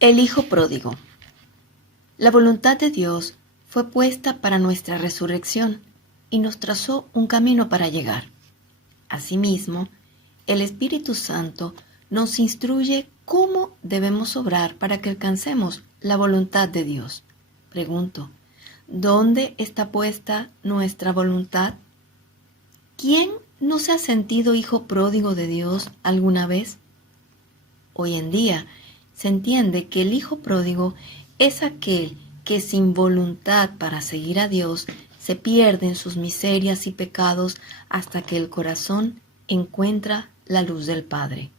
El Hijo Pródigo. La voluntad de Dios fue puesta para nuestra resurrección y nos trazó un camino para llegar. Asimismo, el Espíritu Santo nos instruye cómo debemos obrar para que alcancemos la voluntad de Dios. Pregunto, ¿dónde está puesta nuestra voluntad? ¿Quién no se ha sentido hijo pródigo de Dios alguna vez? Hoy en día se entiende que el hijo pródigo es aquel que sin voluntad para seguir a Dios se pierde en sus miserias y pecados hasta que el corazón encuentra la luz del Padre.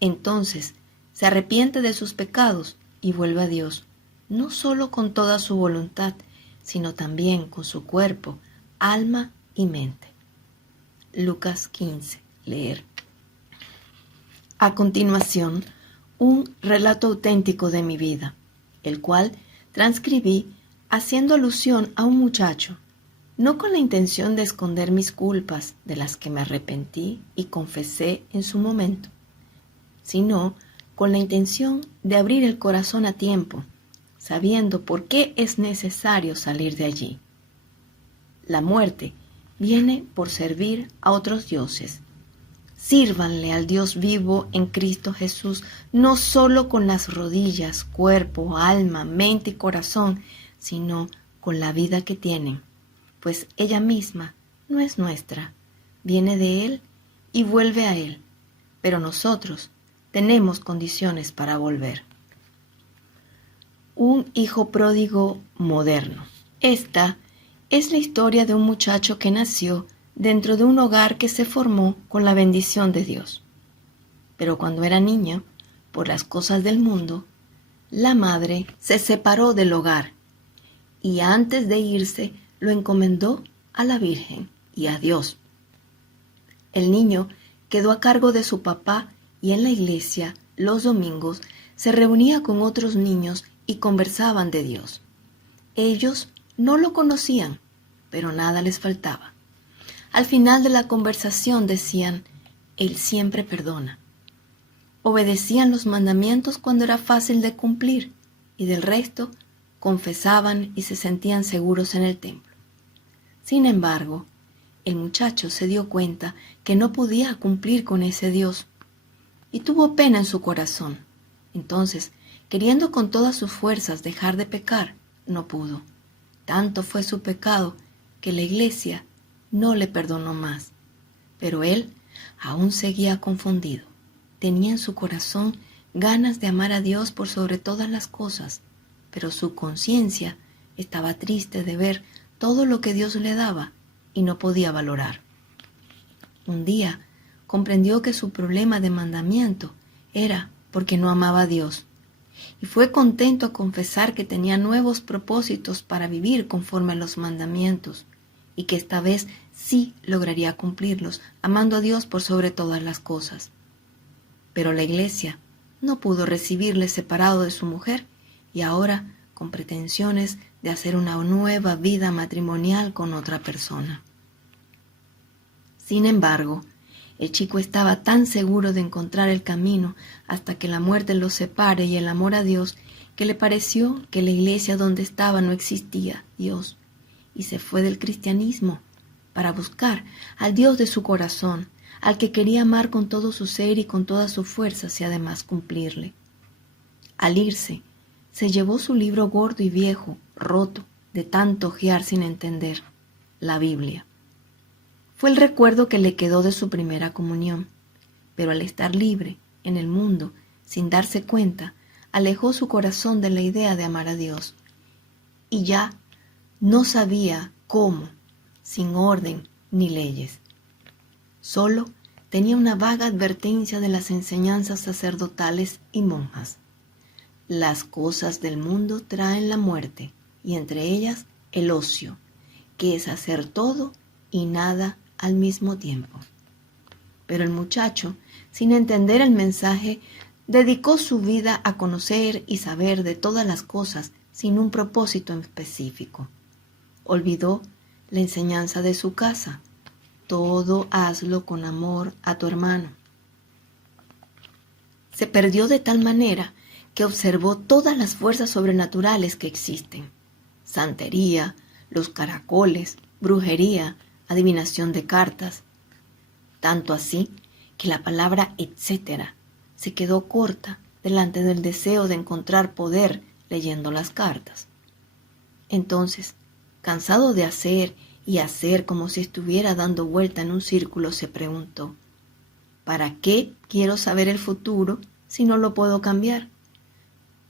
Entonces se arrepiente de sus pecados y vuelve a Dios, no solo con toda su voluntad, sino también con su cuerpo, alma y mente. Lucas 15. Leer. A continuación, un relato auténtico de mi vida, el cual transcribí haciendo alusión a un muchacho, no con la intención de esconder mis culpas de las que me arrepentí y confesé en su momento, sino con la intención de abrir el corazón a tiempo, sabiendo por qué es necesario salir de allí. La muerte viene por servir a otros dioses. Sírvanle al Dios vivo en Cristo Jesús, no solo con las rodillas, cuerpo, alma, mente y corazón, sino con la vida que tienen, pues ella misma no es nuestra, viene de Él y vuelve a Él, pero nosotros tenemos condiciones para volver. Un hijo pródigo moderno. Esta es la historia de un muchacho que nació dentro de un hogar que se formó con la bendición de Dios. Pero cuando era niño, por las cosas del mundo, la madre se separó del hogar y antes de irse lo encomendó a la Virgen y a Dios. El niño quedó a cargo de su papá y en la iglesia, los domingos, se reunía con otros niños y conversaban de Dios. Ellos no lo conocían, pero nada les faltaba. Al final de la conversación decían, Él siempre perdona. Obedecían los mandamientos cuando era fácil de cumplir y del resto confesaban y se sentían seguros en el templo. Sin embargo, el muchacho se dio cuenta que no podía cumplir con ese Dios y tuvo pena en su corazón. Entonces, queriendo con todas sus fuerzas dejar de pecar, no pudo. Tanto fue su pecado que la iglesia no le perdonó más, pero él aún seguía confundido. Tenía en su corazón ganas de amar a Dios por sobre todas las cosas, pero su conciencia estaba triste de ver todo lo que Dios le daba y no podía valorar. Un día comprendió que su problema de mandamiento era porque no amaba a Dios, y fue contento a confesar que tenía nuevos propósitos para vivir conforme a los mandamientos, y que esta vez sí lograría cumplirlos, amando a Dios por sobre todas las cosas. Pero la iglesia no pudo recibirle separado de su mujer y ahora con pretensiones de hacer una nueva vida matrimonial con otra persona. Sin embargo, el chico estaba tan seguro de encontrar el camino hasta que la muerte los separe y el amor a Dios, que le pareció que la iglesia donde estaba no existía Dios, y se fue del cristianismo para buscar al Dios de su corazón, al que quería amar con todo su ser y con todas sus fuerzas y además cumplirle. Al irse, se llevó su libro gordo y viejo, roto, de tanto hojear sin entender, la Biblia. Fue el recuerdo que le quedó de su primera comunión, pero al estar libre en el mundo, sin darse cuenta, alejó su corazón de la idea de amar a Dios. Y ya no sabía cómo, sin orden ni leyes. Solo tenía una vaga advertencia de las enseñanzas sacerdotales y monjas. Las cosas del mundo traen la muerte, y entre ellas el ocio, que es hacer todo y nada al mismo tiempo. Pero el muchacho, sin entender el mensaje, dedicó su vida a conocer y saber de todas las cosas sin un propósito específico. Olvidó la enseñanza de su casa. Todo hazlo con amor a tu hermano. Se perdió de tal manera que observó todas las fuerzas sobrenaturales que existen: santería, los caracoles, brujería, adivinación de cartas. Tanto así que la palabra etcétera se quedó corta delante del deseo de encontrar poder leyendo las cartas. Entonces, cansado de hacer y hacer como si estuviera dando vuelta en un círculo, se preguntó: ¿para qué quiero saber el futuro si no lo puedo cambiar?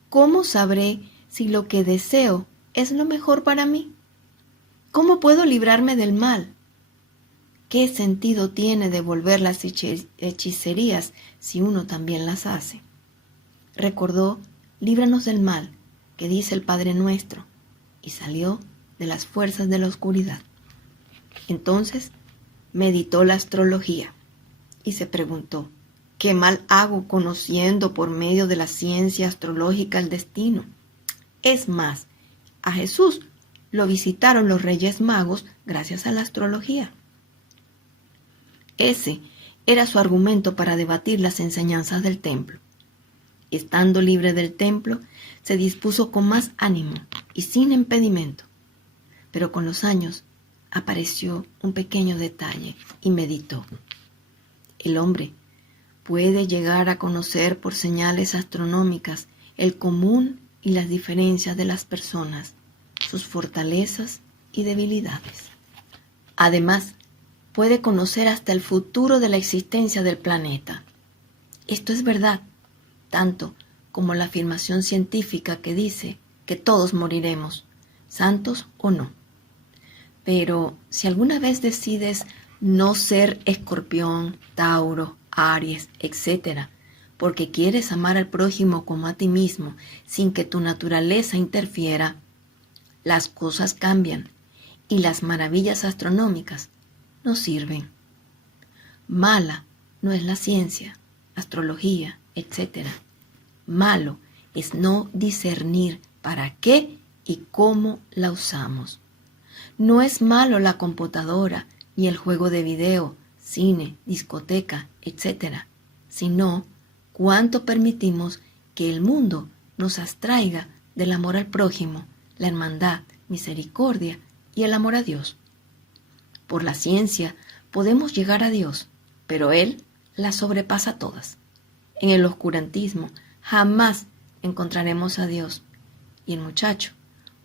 ¿Cómo sabré si lo que deseo es lo mejor para mí? ¿Cómo puedo librarme del mal? ¿Qué sentido tiene devolver las hechicerías si uno también las hace? Recordó: líbranos del mal, que dice el Padre Nuestro, y salió de las fuerzas de la oscuridad. Entonces meditó la astrología y se preguntó: ¿qué mal hago conociendo por medio de la ciencia astrológica el destino? Es más, a Jesús lo visitaron los Reyes Magos gracias a la astrología. Ese era su argumento para debatir las enseñanzas del templo. Estando libre del templo, se dispuso con más ánimo y sin impedimento. Pero con los años apareció un pequeño detalle y meditó: el hombre puede llegar a conocer por señales astronómicas el común y las diferencias de las personas, sus fortalezas y debilidades. Además, puede conocer hasta el futuro de la existencia del planeta. Esto es verdad, tanto como la afirmación científica que dice que todos moriremos, santos o no. Pero si alguna vez decides no ser Escorpión, Tauro, Aries, etc., porque quieres amar al prójimo como a ti mismo sin que tu naturaleza interfiera, las cosas cambian y las maravillas astronómicas no sirven. Mala no es la ciencia, astrología, etc. Malo es no discernir para qué y cómo la usamos. No es malo la computadora, ni el juego de video, cine, discoteca, etc., sino cuánto permitimos que el mundo nos abstraiga del amor al prójimo, la hermandad, misericordia y el amor a Dios. Por la ciencia podemos llegar a Dios, pero Él las sobrepasa todas. En el oscurantismo jamás encontraremos a Dios, y el muchacho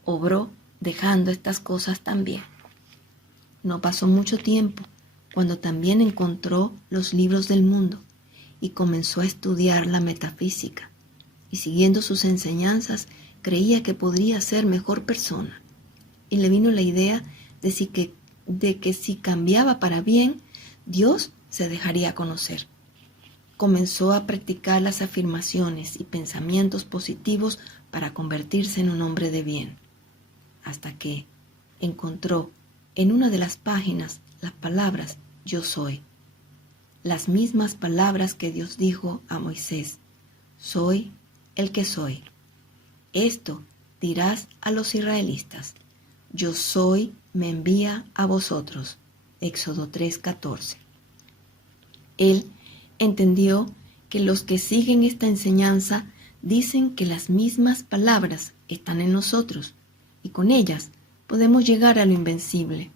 obró dejando estas cosas también. No pasó mucho tiempo cuando también encontró los libros del mundo y comenzó a estudiar la metafísica, y siguiendo sus enseñanzas creía que podría ser mejor persona, y le vino la idea de que si cambiaba para bien, Dios se dejaría conocer. Comenzó a practicar las afirmaciones y pensamientos positivos para convertirse en un hombre de bien, hasta que encontró en una de las páginas las palabras yo soy, las mismas palabras que Dios dijo a Moisés: soy el que soy. Esto dirás a los israelitas: yo soy me envía a vosotros. Éxodo 3:14. Él entendió que los que siguen esta enseñanza dicen que las mismas palabras están en nosotros y con ellas podemos llegar a lo invencible.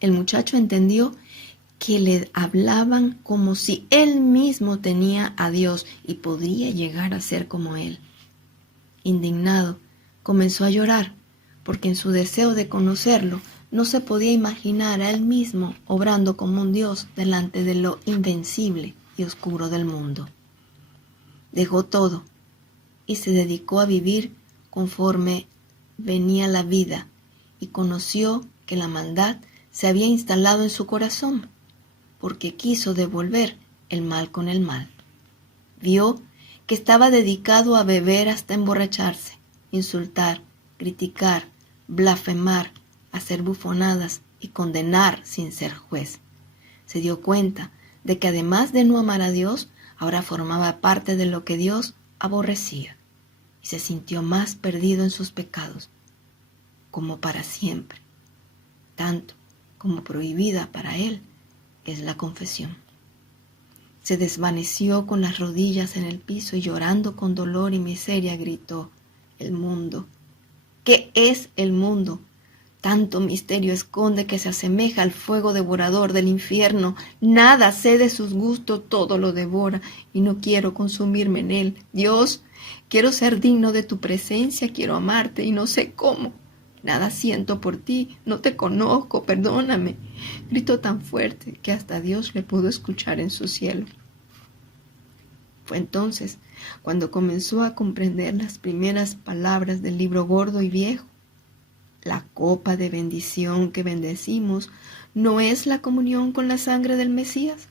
El muchacho entendió que le hablaban como si él mismo tenía a Dios y podría llegar a ser como él. Indignado, comenzó a llorar, porque en su deseo de conocerlo no se podía imaginar a él mismo obrando como un Dios delante de lo invencible y oscuro del mundo. Dejó todo y se dedicó a vivir conforme venía la vida, y conoció que la maldad se había instalado en su corazón, porque quiso devolver el mal con el mal. Vio que estaba dedicado a beber hasta emborracharse, insultar, criticar, blasfemar, hacer bufonadas y condenar sin ser juez. Se dio cuenta de que además de no amar a Dios, ahora formaba parte de lo que Dios aborrecía, y se sintió más perdido en sus pecados, como para siempre, tanto como prohibida para él es la confesión. Se desvaneció con las rodillas en el piso y llorando con dolor y miseria gritó: el mundo. ¿Qué es el mundo? Tanto misterio esconde que se asemeja al fuego devorador del infierno. Nada sé de sus gustos, todo lo devora, y no quiero consumirme en él. Dios, quiero ser digno de tu presencia, quiero amarte y no sé cómo. Nada siento por ti, no te conozco, perdóname. Gritó tan fuerte que hasta Dios le pudo escuchar en su cielo. Fue entonces cuando comenzó a comprender las primeras palabras del libro gordo y viejo. La copa de bendición que bendecimos no es la comunión con la sangre del Mesías.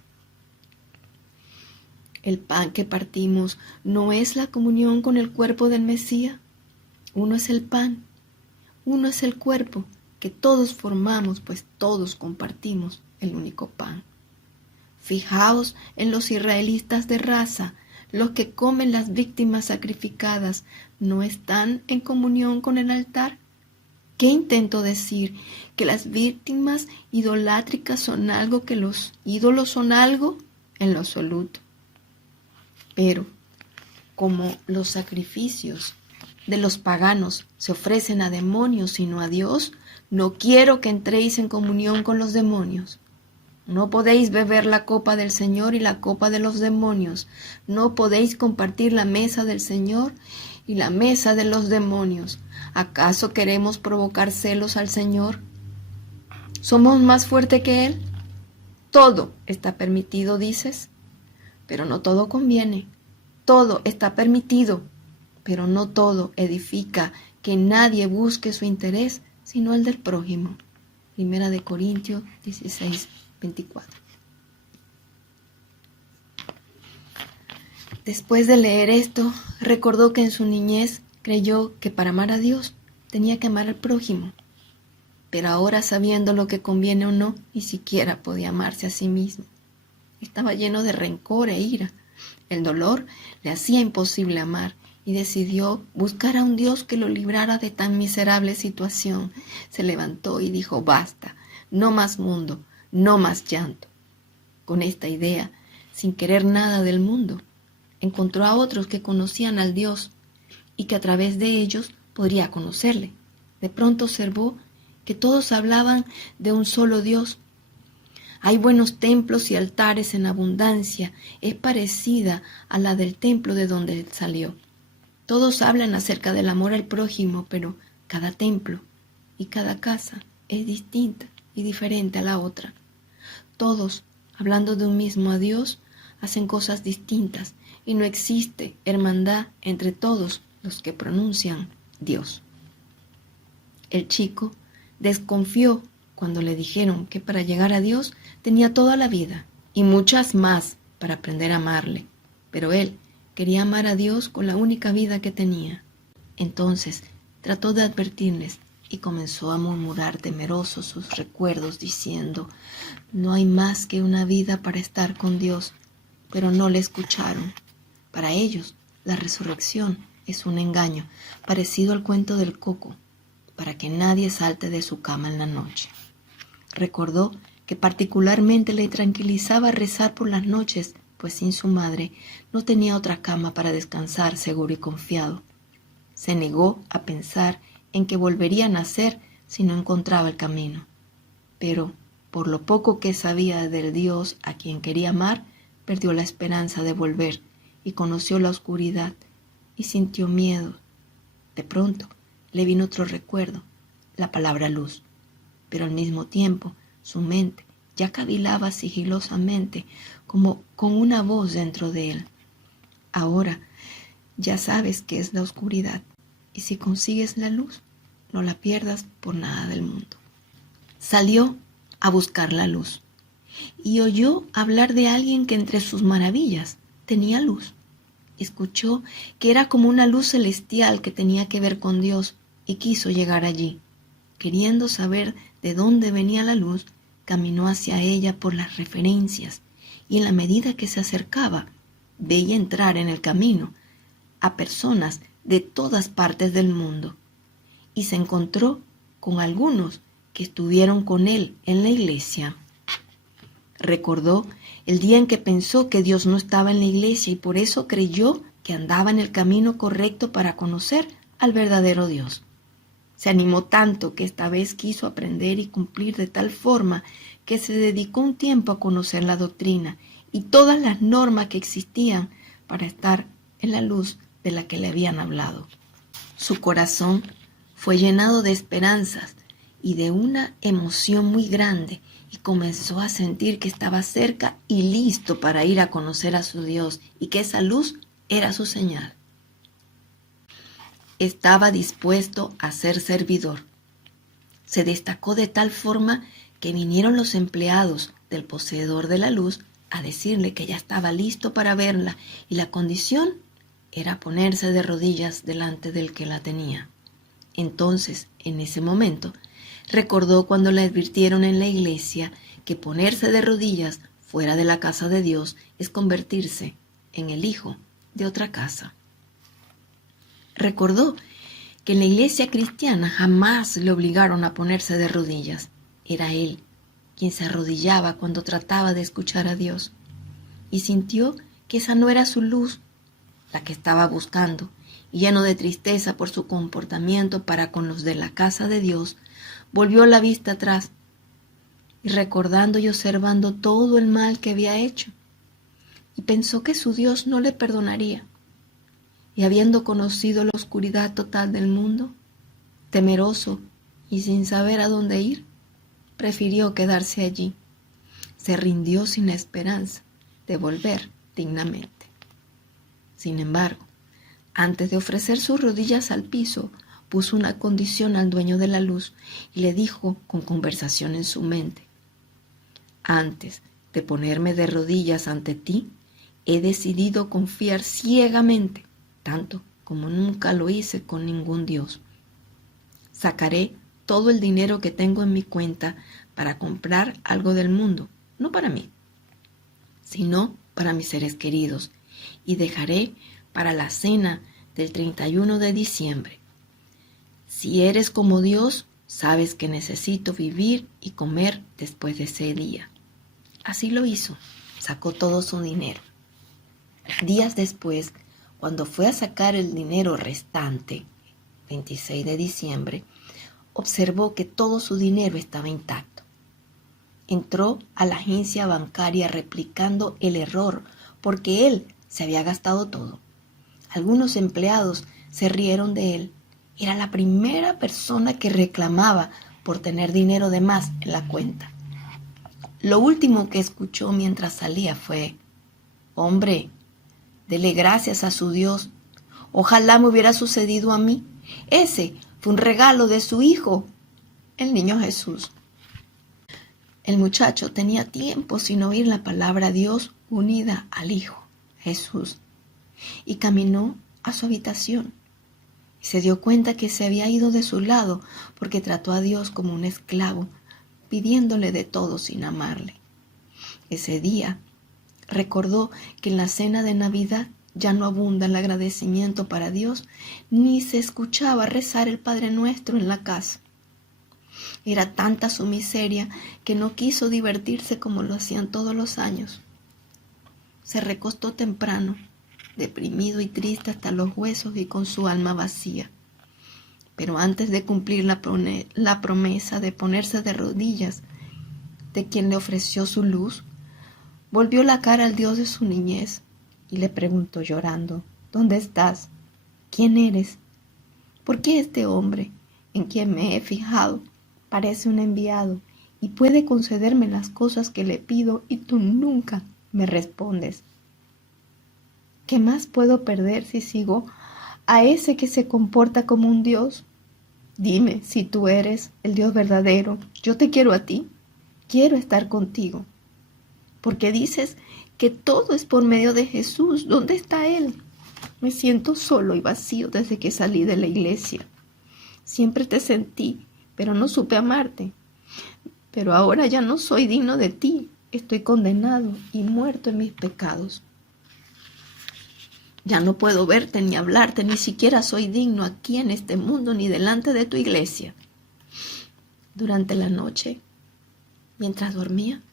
El pan que partimos no es la comunión con el cuerpo del Mesías. Uno es el pan, uno es el cuerpo que todos formamos, pues todos compartimos el único pan. Fijaos en los israelitas de raza, los que comen las víctimas sacrificadas, ¿no están en comunión con el altar? ¿Qué intento decir? ¿Que las víctimas idolátricas son algo, que los ídolos son algo? En lo absoluto. Pero, como los sacrificios de los paganos se ofrecen a demonios y no a Dios, no quiero que entréis en comunión con los demonios. No podéis beber la copa del Señor y la copa de los demonios. No podéis compartir la mesa del Señor y la mesa de los demonios. ¿Acaso queremos provocar celos al Señor? ¿Somos más fuertes que Él? Todo está permitido, dices, pero no todo conviene. Todo está permitido, pero no todo edifica. Que nadie busque su interés, sino el del prójimo. 1 Corintios 16:24. Después de leer esto, recordó que en su niñez creyó que para amar a Dios tenía que amar al prójimo. Pero ahora, sabiendo lo que conviene o no, ni siquiera podía amarse a sí mismo. Estaba lleno de rencor e ira. El dolor le hacía imposible amar y decidió buscar a un Dios que lo librara de tan miserable situación. Se levantó y dijo: basta, no más mundo, no más llanto. Con esta idea, sin querer nada del mundo, encontró a otros que conocían al Dios y que a través de ellos podría conocerle. De pronto observó que todos hablaban de un solo Dios. Hay buenos templos y altares en abundancia, es parecida a la del templo de donde él salió. Todos hablan acerca del amor al prójimo, pero cada templo y cada casa es distinta y diferente a la otra. Todos, hablando de un mismo Dios, hacen cosas distintas y no existe hermandad entre todos los que pronuncian Dios. El chico desconfió cuando le dijeron que para llegar a Dios tenía toda la vida y muchas más para aprender a amarle, pero él quería amar a Dios con la única vida que tenía. Entonces trató de advertirles y comenzó a murmurar temeroso sus recuerdos, diciendo: no hay más que una vida para estar con Dios. Pero no le escucharon. Para ellos, la resurrección es un engaño, parecido al cuento del coco, para que nadie salte de su cama en la noche. Recordó que particularmente le tranquilizaba rezar por las noches, pues sin su madre no tenía otra cama para descansar seguro y confiado. Se negó a pensar en que volvería a nacer si no encontraba el camino. Pero, por lo poco que sabía del Dios a quien quería amar, perdió la esperanza de volver y conoció la oscuridad y sintió miedo. De pronto le vino otro recuerdo, la palabra luz, pero al mismo tiempo su mente ya cavilaba sigilosamente, como con una voz dentro de él. Ahora ya sabes qué es la oscuridad, y si consigues la luz, no la pierdas por nada del mundo. Salió a buscar la luz y oyó hablar de alguien que entre sus maravillas tenía luz. Escuchó que era como una luz celestial que tenía que ver con Dios y quiso llegar allí. Queriendo saber de dónde venía la luz, caminó hacia ella por las referencias y en la medida que se acercaba, veía entrar en el camino a personas de todas partes del mundo y se encontró con algunos que estuvieron con él en la iglesia. Recordó el día en que pensó que Dios no estaba en la iglesia y por eso creyó que andaba en el camino correcto para conocer al verdadero Dios. Se animó tanto que esta vez quiso aprender y cumplir de tal forma que se dedicó un tiempo a conocer la doctrina y todas las normas que existían para estar en la luz de la que le habían hablado. Su corazón fue llenado de esperanzas y de una emoción muy grande y comenzó a sentir que estaba cerca y listo para ir a conocer a su Dios y que esa luz era su señal. Estaba dispuesto a ser servidor. Se destacó de tal forma que vinieron los empleados del poseedor de la luz a decirle que ya estaba listo para verla y la condición era ponerse de rodillas delante del que la tenía. Entonces, en ese momento, recordó cuando le advirtieron en la iglesia que ponerse de rodillas fuera de la casa de Dios es convertirse en el hijo de otra casa. Recordó que en la iglesia cristiana jamás le obligaron a ponerse de rodillas. Era él quien se arrodillaba cuando trataba de escuchar a Dios. Y sintió que esa no era su luz, la que estaba buscando, y lleno de tristeza por su comportamiento para con los de la casa de Dios, volvió la vista atrás y recordando y observando todo el mal que había hecho, y pensó que su Dios no le perdonaría. Y habiendo conocido la oscuridad total del mundo, temeroso y sin saber a dónde ir, prefirió quedarse allí. Se rindió sin la esperanza de volver dignamente. Sin embargo, antes de ofrecer sus rodillas al piso, puso una condición al dueño de la luz y le dijo con conversación en su mente: antes de ponerme de rodillas ante ti, he decidido confiar ciegamente, tanto como nunca lo hice con ningún Dios. Sacaré todo el dinero que tengo en mi cuenta para comprar algo del mundo, no para mí, sino para mis seres queridos, y dejaré para la cena del 31 de diciembre. Si eres como Dios, sabes que necesito vivir y comer después de ese día. Así lo hizo, sacó todo su dinero. Días después, cuando fue a sacar el dinero restante, 26 de diciembre, observó que todo su dinero estaba intacto. Entró a la agencia bancaria replicando el error porque él se había gastado todo. Algunos empleados se rieron de él. Era la primera persona que reclamaba por tener dinero de más en la cuenta. Lo último que escuchó mientras salía fue: hombre, dele gracias a su Dios. Ojalá me hubiera sucedido a mí. Ese fue un regalo de su hijo, el niño Jesús. El muchacho tenía tiempo sin oír la palabra Dios unida al Hijo, Jesús, y caminó a su habitación. Y se dio cuenta que se había ido de su lado porque trató a Dios como un esclavo, pidiéndole de todo sin amarle. Ese día recordó que en la cena de Navidad ya no abunda el agradecimiento para Dios, ni se escuchaba rezar el Padre Nuestro en la casa. Era tanta su miseria que no quiso divertirse como lo hacían todos los años. Se recostó temprano, deprimido y triste hasta los huesos y con su alma vacía. Pero antes de cumplir la promesa de ponerse de rodillas de quien le ofreció su luz, volvió la cara al Dios de su niñez y le preguntó llorando: ¿dónde estás? ¿Quién eres? ¿Por qué este hombre en quien me he fijado parece un enviado y puede concederme las cosas que le pido y tú nunca me respondes? ¿Qué más puedo perder si sigo a ese que se comporta como un Dios? Dime si tú eres el Dios verdadero. Yo te quiero a ti. Quiero estar contigo. Porque dices que todo es por medio de Jesús. ¿Dónde está Él? Me siento solo y vacío desde que salí de la iglesia. Siempre te sentí, pero no supe amarte. Pero ahora ya no soy digno de ti. Estoy condenado y muerto en mis pecados. Ya no puedo verte ni hablarte, ni siquiera soy digno aquí en este mundo ni delante de tu iglesia. Durante la noche, mientras dormía,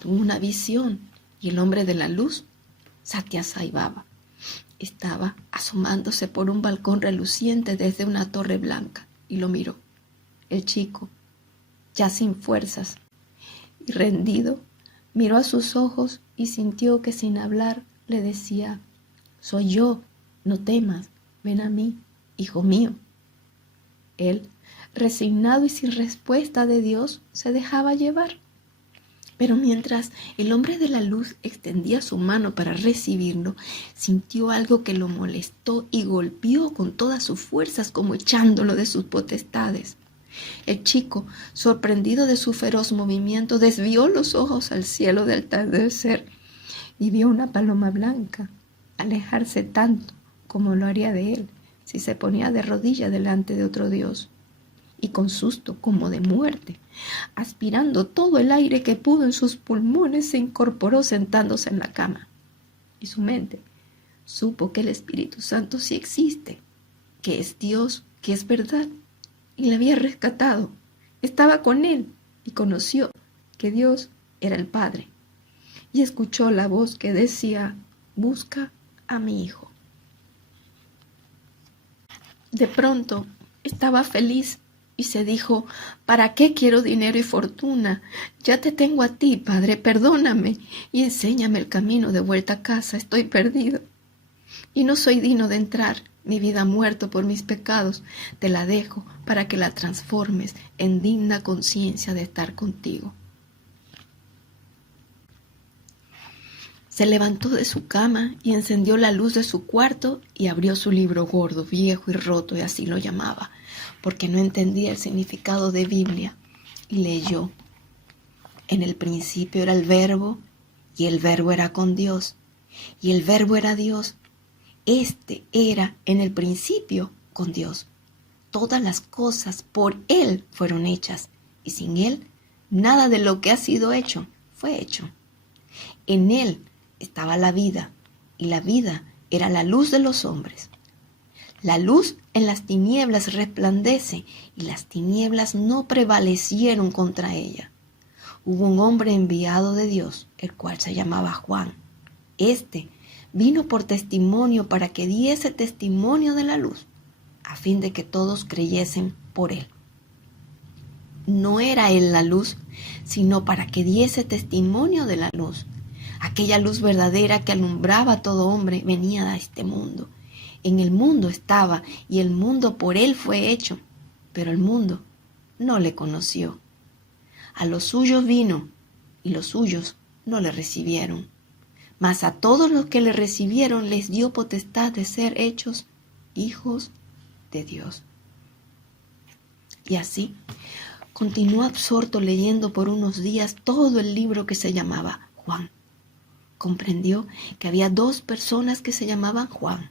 tuve una visión y el hombre de la luz, Satya Sai Baba, estaba asomándose por un balcón reluciente desde una torre blanca y lo miró. El chico, ya sin fuerzas y rendido, miró a sus ojos y sintió que sin hablar le decía: «Soy yo, no temas, ven a mí, hijo mío». Él, resignado y sin respuesta de Dios, se dejaba llevar. Pero mientras el hombre de la luz extendía su mano para recibirlo, sintió algo que lo molestó y golpeó con todas sus fuerzas, como echándolo de sus potestades. El chico, sorprendido de su feroz movimiento, desvió los ojos al cielo del atardecer y vio una paloma blanca alejarse tanto como lo haría de él si se ponía de rodillas delante de otro dios. Y con susto como de muerte, aspirando todo el aire que pudo en sus pulmones, se incorporó sentándose en la cama. Y su mente supo que el Espíritu Santo sí existe, que es Dios, que es verdad, y le había rescatado. Estaba con él y conoció que Dios era el Padre. Y escuchó la voz que decía: «Busca a mi hijo». De pronto estaba feliz y se dijo: «¿Para qué quiero dinero y fortuna? Ya te tengo a ti, Padre, perdóname y enséñame el camino de vuelta a casa. Estoy perdido y no soy digno de entrar. Mi vida ha muerto por mis pecados. Te la dejo para que la transformes en digna conciencia de estar contigo». Se levantó de su cama y encendió la luz de su cuarto y abrió su libro gordo, viejo y roto, y así lo llamaba, porque no entendía el significado de Biblia, y leyó: «En el principio era el Verbo, y el Verbo era con Dios, y el Verbo era Dios. Este era en el principio con Dios. Todas las cosas por Él fueron hechas, y sin Él nada de lo que ha sido hecho fue hecho. En Él estaba la vida, y la vida era la luz de los hombres. La luz en las tinieblas resplandece, y las tinieblas no prevalecieron contra ella. Hubo un hombre enviado de Dios, el cual se llamaba Juan. Este vino por testimonio para que diese testimonio de la luz, a fin de que todos creyesen por él. No era él la luz, sino para que diese testimonio de la luz. Aquella luz verdadera que alumbraba a todo hombre venía a este mundo. En el mundo estaba, y el mundo por él fue hecho, pero el mundo no le conoció. A los suyos vino, y los suyos no le recibieron. Mas a todos los que le recibieron les dio potestad de ser hechos hijos de Dios». Y así continuó absorto leyendo por unos días todo el libro que se llamaba Juan. Comprendió que había dos personas que se llamaban Juan.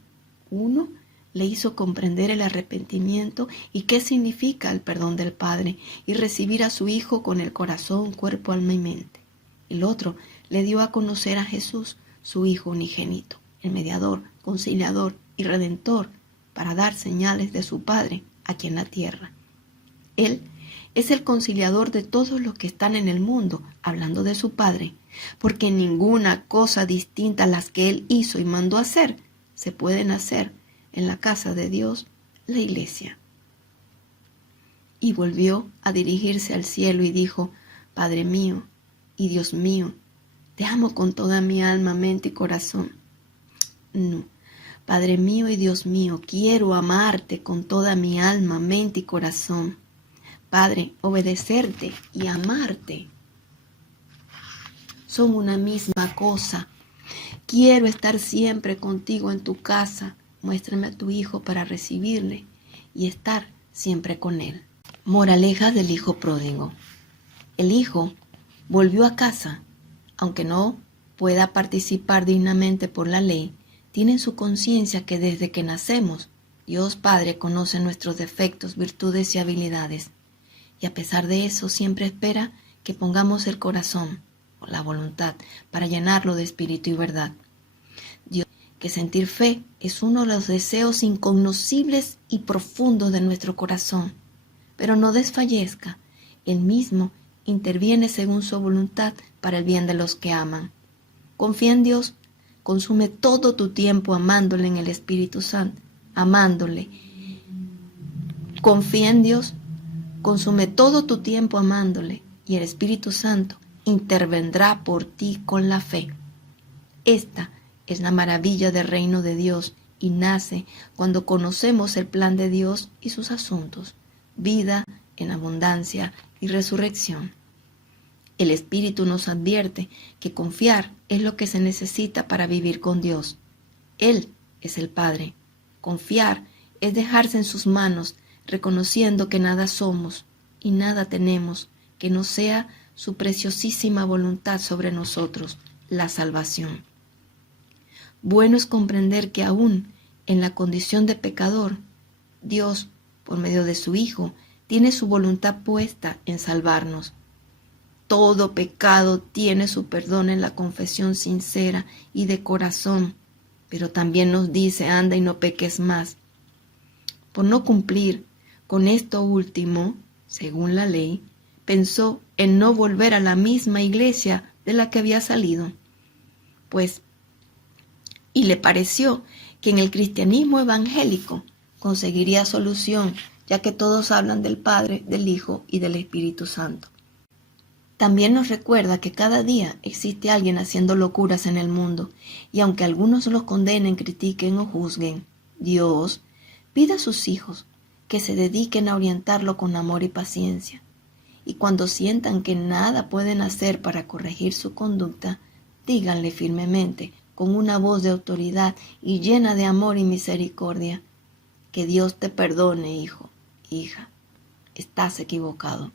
Uno le hizo comprender el arrepentimiento y qué significa el perdón del Padre y recibir a su Hijo con el corazón, cuerpo, alma y mente. El otro le dio a conocer a Jesús, su Hijo unigénito, el mediador, conciliador y redentor, para dar señales de su Padre aquí en la tierra. Él es el conciliador de todos los que están en el mundo, hablando de su Padre, porque ninguna cosa distinta a las que Él hizo y mandó hacer se pueden hacer en la casa de Dios, la iglesia. Y volvió a dirigirse al cielo y dijo: «Padre mío y Dios mío, te amo con toda mi alma, mente y corazón». No, Padre mío y Dios mío, quiero amarte con toda mi alma, mente y corazón. Padre, obedecerte y amarte son una misma cosa. Quiero estar siempre contigo en tu casa. Muéstrame a tu Hijo para recibirle y estar siempre con él. Moraleja del hijo pródigo. El hijo volvió a casa, aunque no pueda participar dignamente por la ley. Tiene en su conciencia que desde que nacemos, Dios Padre conoce nuestros defectos, virtudes y habilidades. Y a pesar de eso, siempre espera que pongamos el corazón o la voluntad para llenarlo de espíritu y verdad. Dios, que sentir fe es uno de los deseos incognoscibles y profundos de nuestro corazón. Pero no desfallezca, Él mismo interviene según su voluntad para el bien de los que aman. Confía en Dios, consume todo tu tiempo amándole en el Espíritu Santo, amándole. Confía en Dios, consume todo tu tiempo amándole y el Espíritu Santo intervendrá por ti con la fe. Esta es la maravilla del reino de Dios y nace cuando conocemos el plan de Dios y sus asuntos, vida en abundancia y resurrección. El Espíritu nos advierte que confiar es lo que se necesita para vivir con Dios. Él es el Padre. Confiar es dejarse en sus manos, reconociendo que nada somos y nada tenemos que no sea su preciosísima voluntad sobre nosotros, la salvación. Bueno es comprender que aún en la condición de pecador, Dios, por medio de su Hijo, tiene su voluntad puesta en salvarnos. Todo pecado tiene su perdón en la confesión sincera y de corazón, pero también nos dice, anda y no peques más. Por no cumplir con esto último, según la ley, pensó en no volver a la misma iglesia de la que había salido, y le pareció que en el cristianismo evangélico conseguiría solución, ya que todos hablan del Padre, del Hijo y del Espíritu Santo. También nos recuerda que cada día existe alguien haciendo locuras en el mundo, y aunque algunos los condenen, critiquen o juzguen, Dios pide a sus hijos que se dediquen a orientarlo con amor y paciencia, y cuando sientan que nada pueden hacer para corregir su conducta, díganle firmemente, con una voz de autoridad y llena de amor y misericordia, que Dios te perdone, hijo, hija, estás equivocado.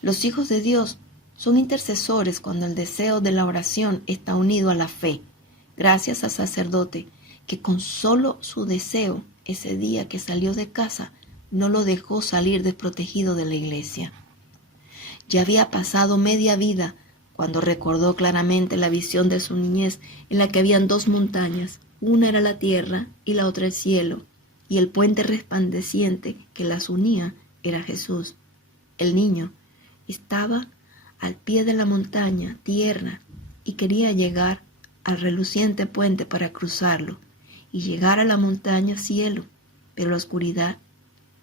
Los hijos de Dios son intercesores cuando el deseo de la oración está unido a la fe, gracias al sacerdote que con solo su deseo ese día que salió de casa no lo dejó salir desprotegido de la iglesia. Ya había pasado media vida cuando recordó claramente la visión de su niñez en la que habían dos montañas, una era la tierra y la otra el cielo, y el puente resplandeciente que las unía era Jesús. El niño estaba al pie de la montaña, tierra, y quería llegar al reluciente puente para cruzarlo y llegar a la montaña cielo,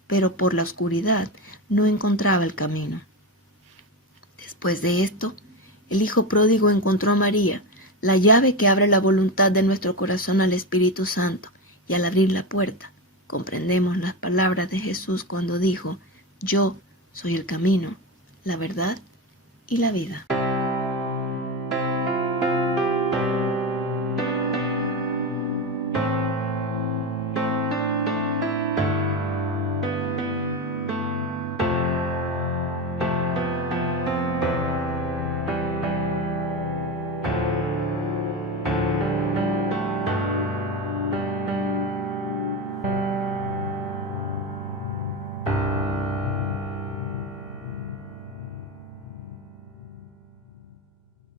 pero por la oscuridad no encontraba el camino. Después de esto, el hijo pródigo encontró a María, la llave que abre la voluntad de nuestro corazón al Espíritu Santo, y al abrir la puerta, comprendemos las palabras de Jesús cuando dijo, yo soy el camino, la verdad y la vida.